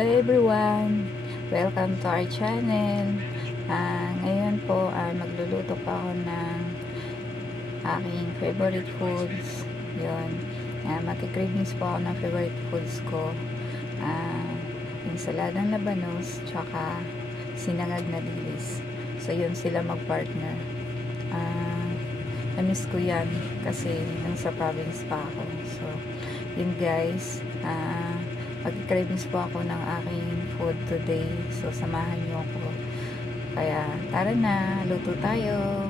Hello everyone! Welcome to our channel. Ngayon po ay magluluto pa ako ng aking favorite foods. Yun. Makikravings po ako ng favorite foods ko. Ah, Ensaladang labanos, tsaka sinangag na dilis. So yun sila magpartner. Na-miss ko yan kasi nung sa province pa ako. So yun guys, mag-cravings po ako ng aking food today. So, samahan niyo ako. Kaya, tara na, luto tayo.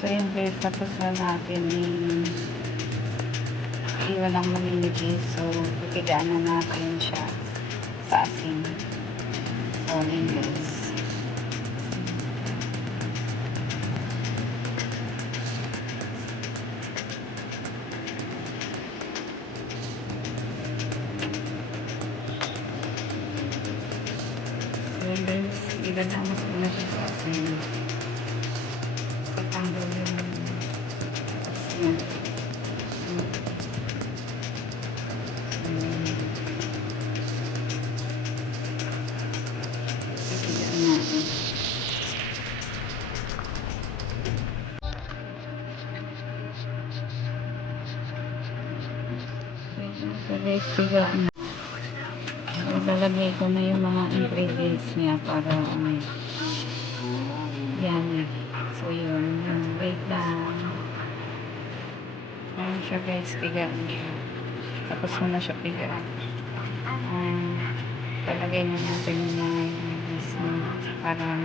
So yun guys, tapos na natin iwan ng maninigis. So, pipigaan na natin siya sa asin. So yun guys. So yun guys, ilalamos ko na siya sa asin. Patanggal yung asin. Pipigaan natin. So guys, pigaan na. Ilalagay ko na yung mga ingredients niya para yan. So yun, wait lang. Ayan siya guys, pigaan niya. Tapos mo na siya pigaan. Talagay na natin yung Parang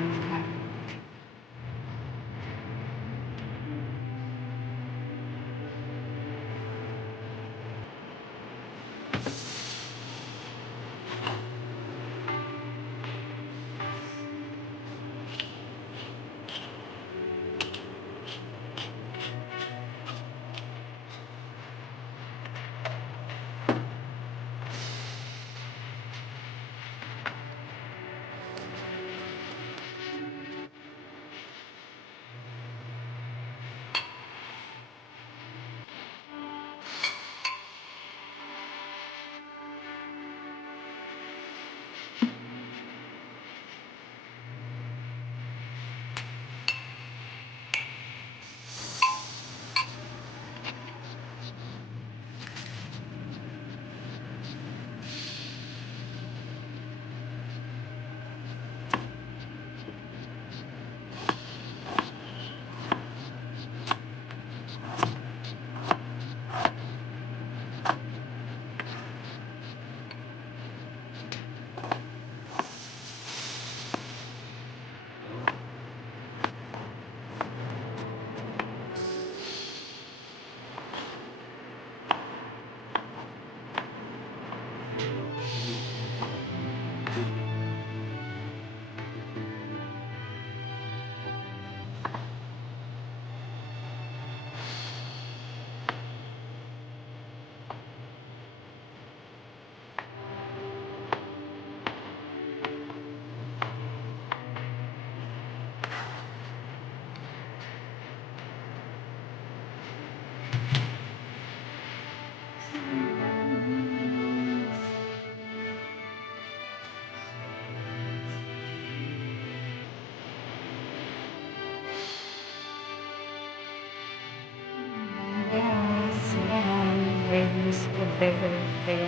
yes, yan. Reviews order. Kaya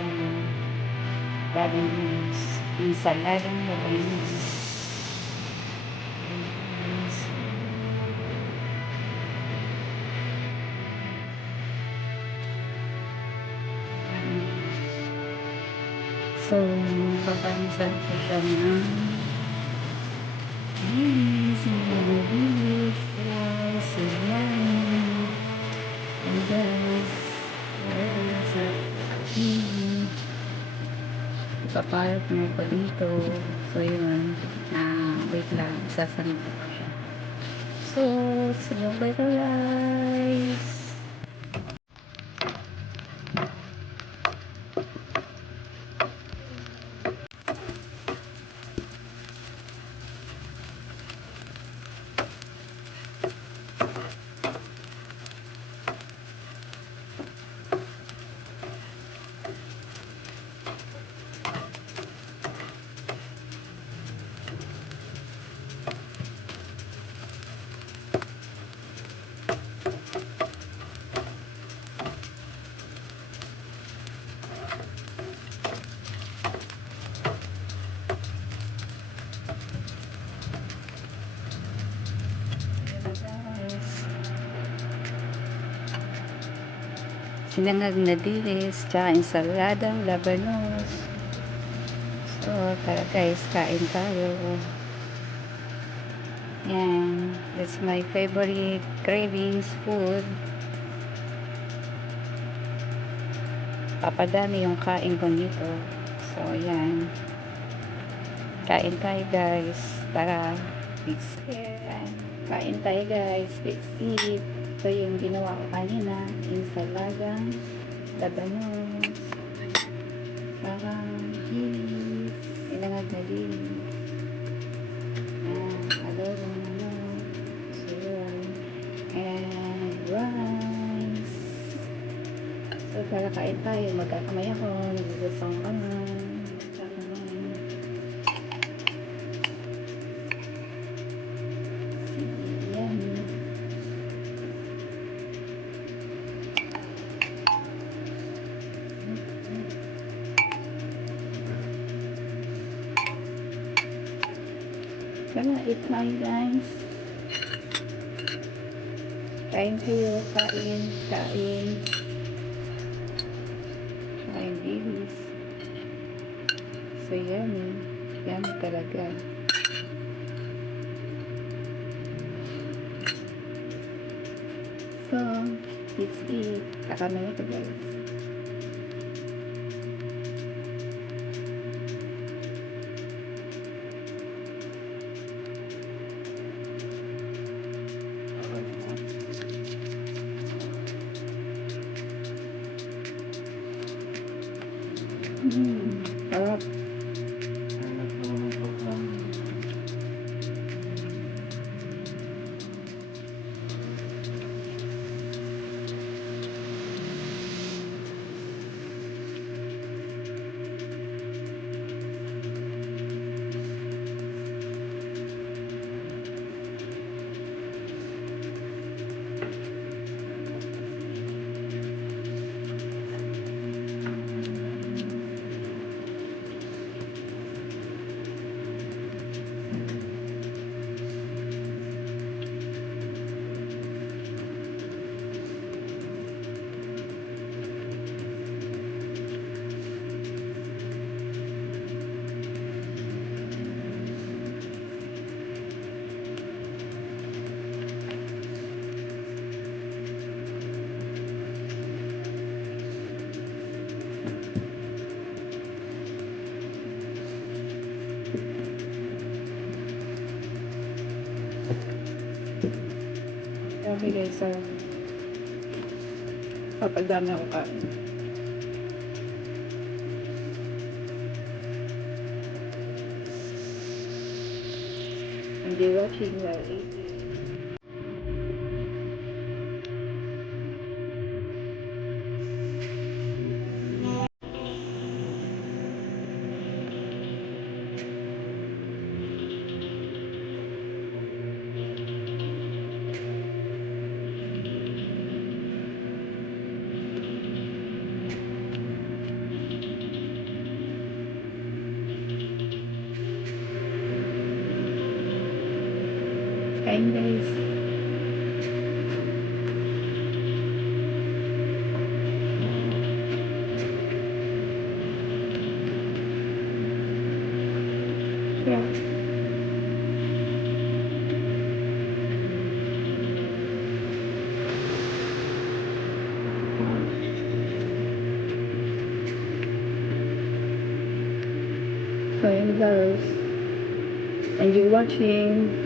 daming news. Ensaladang reviews. So, papansan ko siya ng bilis, bilis, guys, yan. And guys, sa ipapalat mo ko dito. So, yun. Wait lang. Sasarap ko siya. So, see you later, guys. Sinangag na dilis, tsaka ensaladang labanos. So, tara guys, kain tayo. Yan, that's my favorite cravings food. Papadami yung kain ko nito. So, yan. Kain tayo guys. Tara, let's eat. Kain tayo guys, let's eat. Ito yung ginawa ko kanina, ensaladang labanos. Parang inangag na din. Adobong manok. So, yun. And rice. So, tara kain tayo. Magkakamay ako. Nagugusto ang kamay. Kakamay. Yan. Tara, eat tayo guys. Kain kayo. Kain. Kain. Kain bilis. So, yan. Yan talaga. Let's eat. Kakain na ito guys. Sarap. Okay guys, so papagdami ako kain. And you're watching while eating. Kain guys. Yeah. So yun guys. And you're watching.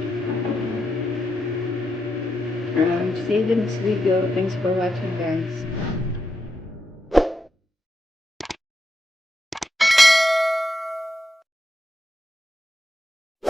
See you in the next video. Thanks for watching guys.